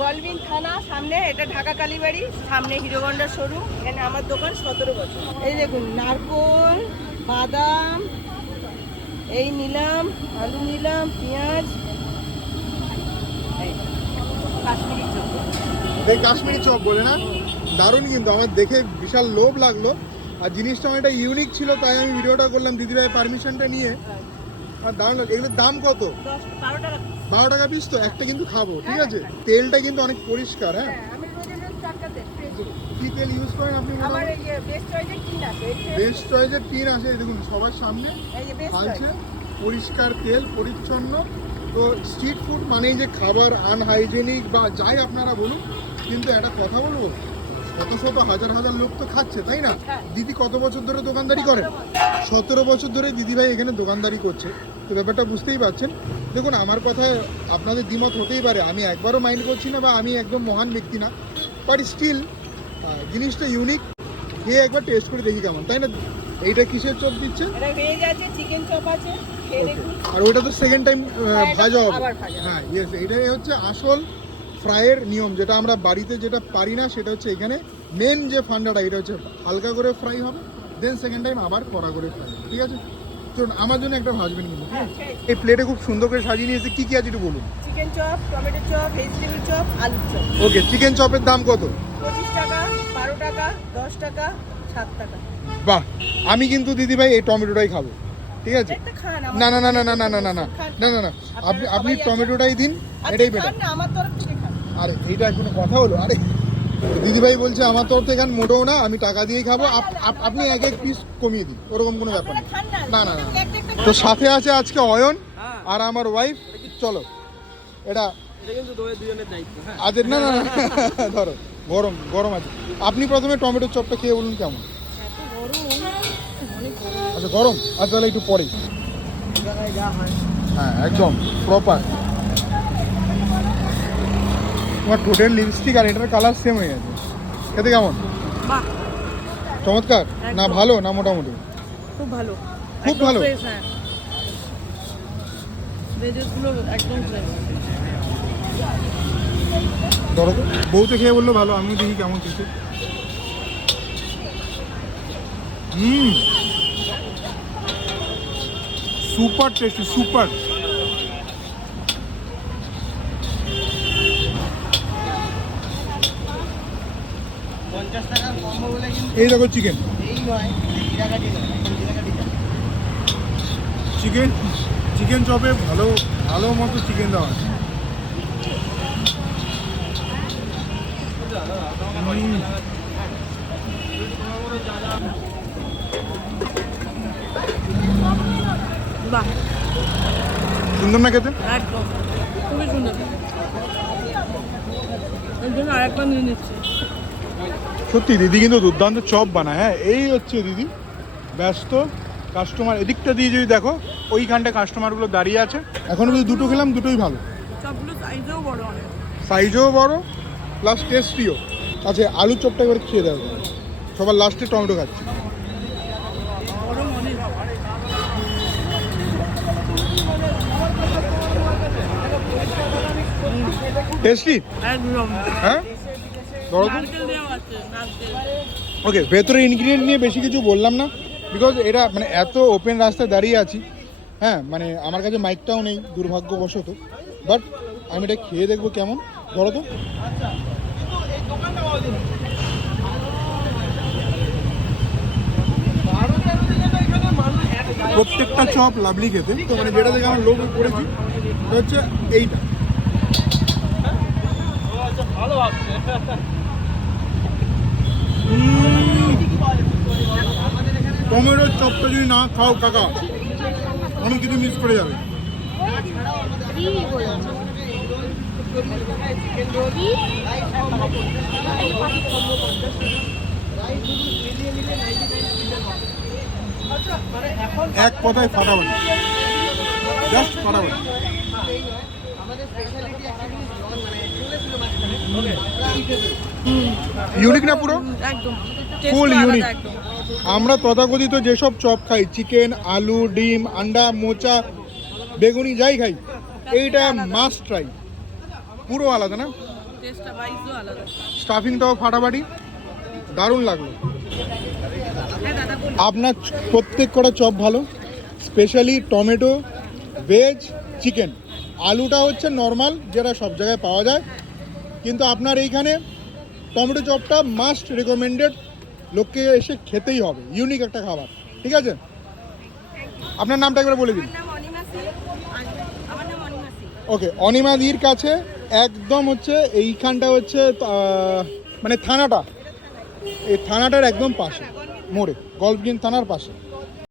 গলবিন থানা, সামনে এটা ঢাকা কালীবাড়ি, সামনে হিরোগন্ডার শোরুম, এখানে আমার দোকান সতেরো বছর। এই দেখুন, নারকোল, বাদাম, এই নিলাম, আলু নিলাম, পেঁয়াজ। কাশ্মীরি চপ। এই কাশ্মীরি চপ বলে না? দারুণ কিন্তু, আমার দেখে বিশাল লোভ লাগল। আর জিনিসটা অনেকটা ইউনিক ছিল, তাই আমি ভিডিওটা করলাম। দিদিভাই পারমিশনটা নিয়ে। দারুণ লাগল এগুলোর দাম কত? বারো টাকা পিস তো একটা কিন্তু খাব ঠিক আছে? তেলটা কিন্তু অনেক পরিষ্কার হ্যাঁ? হ্যাঁ কি তেল ইউজ করেন আপনি আমার এই যে বেস্ট চয়েসের কিন আছে বেস্ট দেখুন সবার সামনে আছে পরিষ্কার তেল পরিচ্ছন্ন। তো স্ট্রিট ফুড মানেই যে খাবার আনহাইজেনিক বা যাই আপনারা বলুন কিন্তু একটা কথা বলব শত শত হাজার হাজার লোক তো খাচ্ছে তাই না? হ্যাঁ। দিদি কত বছর ধরে দোকানদারি করেন সতেরো বছর ধরে দিদিভাই এখানে দোকানদারি করছে। তো ব্যাপারটা বুঝতেই পারছেন। দেখুন আমার কথায় আপনাদের দ্বিমত হতেই পারে। আমি একবারও মাইন্ড করছি না বা আমি একদম মহান ব্যক্তি না। বাট স্টিল জিনিসটা ইউনিক খেয়ে একবার টেস্ট করে দেখি কেমন। তাই না? এইটা কিসের চপ দিচ্ছে? আর ওটা তো সেকেন্ড টাইম ভাজা হবে। ভাজা হবে। হ্যাঁ ইয়েস এটাই হচ্ছে আসল ফ্রাইয়ের নিয়ম। যেটা আমরা বাড়িতে যেটা পারি না সেটা হচ্ছে এখানে মেন যে ফান্ডাটা এটা হচ্ছে হালকা করে ফ্রাই হবে দেন সেকেন্ড টাইম আবার কড়া করে ফ্রাই ঠিক আছে? চলুন আমার জন্য একটা ভাজবেন কিন্তু? হ্যাঁ, এই প্লেটে খুব সুন্দর করে সাজিয়ে নিয়েছে। কি কি আছে একটু বলুন। Chicken chop tomato chop vegetable chop আলুর চপ ওকে চিকেন চপের দাম কত? পঁচিশ টাকা বারো টাকা দশ টাকা সাত টাকা। বাহ আমি কিন্তু দিদিভাই এই টমেটোটাই খাব। ঠিক আছে? না না না না না না না না না না না না আপনি আপনি টমেটোটাই দিন আচ্ছা, এটাই বেটার আমার তরফ থেকে আরে এইটা কোনো কথা হলো? আরে দিদিভাই বলছে আমার তরফ থেকে মোটেও না আমি টাকা দিয়েই খাব। আপ- আপ- আপনি এক এক পিস কমিয়ে দিন ওরকম কোনো ব্যাপার না, না না, তো সাথে আছে আজকে অয়ন। আর আমার ওয়াইফ চলো এটা আজ না না ধরো গরম গরম আছে। আপনি প্রথমে টমেটোর চপটা খেয়ে বলুন কেমন? আচ্ছা গরম তাহলে একটু পরে। হ্যাঁ একদম প্রপার তোমার টোটাল লিপস্টিক আর এটার কালার সেম হয়ে গেছে। খেতে কেমন? চমৎকার? না ভালো না মোটামুটি? খুব ভালো। খুব ভালো? হ্যাঁ। ধরো তো খেয়ে বলল ভালো আমিও দেখি কেমন খেতে। হুম। সুপার টেস্টি সুপার পঞ্চাশ টাকার কম বলে কিন্তু এই দেখো চিকেন এই নয় জিরাকাটি নয় জিরাকাটি চিকেন চিকেন চপে ভালো ভালো মতো চিকেন দেওয়া আছে। সুন্দর না খেতে? খুবই সুন্দর। এর জন্য আরেকবার নিয়ে নিচ্ছি। সত্যি দিদি কিন্তু দুর্দান্ত চপ বানায় হ্যাঁ? এই হচ্ছে দিদি ব্যস্ত কাস্টমার এদিকটা দিয়ে যদি দেখো ওইখানটা কাস্টমারগুলো দাঁড়িয়ে আছে। এখন যদি দুটো খেলাম দুটোই ভালো। সাইজেও বড় প্লাস টেস্টিও আচ্ছা আলুর চপটা এবার খেয়ে দেবো সবার লাস্টে টমেটো খাচ্ছি। টেস্টি হ্যাঁ? ওকে ভেতরে ইনগ্রিডিয়েন্ট নিয়ে বেশি কিছু বললাম না বিকজ এটা মানে এত ওপেন রাস্তায় দাঁড়িয়ে আছি। হ্যাঁ মানে আমার কাছে মাইকটাও নেই, দুর্ভাগ্যবশত। বাট আমি এটা খেয়ে দেখব কেমন। ধরো তো। প্রত্যেকটা চপ লাভলি খেতে। তো মানে যেটা দেখে আমার লোক সেটা হচ্ছে এইটা। টমেটোর চপটা যদি না খাও কাকা, অনেক কিছু মিস করে যাবে। এক কথায় ফাটাবাড়ি জাস্ট ফাটাবাড়ি ইউনিক না পুরো? একদম। Full টেস্ট আমরা তথাকথিত যেসব চপ খাই চিকেন আলু ডিম আন্ডা মোচা বেগুনি যাই খাই এইটা মাস্ট ট্রাই পুরো আলাদা না? স্টাফিংটাও ফাটাফাটি। দারুণ লাগল। হ্যাঁ আপনার প্রত্যেক কটা চপ ভালো স্পেশালি টমেটো ভেজ চিকেন আলুটা হচ্ছে নর্মাল যেটা সব জায়গায় পাওয়া যায়। কিন্তু আপনার এইখানে টমেটো চপটা মাস্ট রেকমেন্ডেড লোককে এসে খেতেই হবে। ইউনিক একটা খাবার। ঠিক আছে? আপনার নামটা একবার বলে দিন। ওকে অনিমাদির কাছে একদম হচ্ছে এইখানটা হচ্ছে মানে থানাটা। এই থানাটার একদম পাশে। মোড়ে গল্ফ থানার পাশে।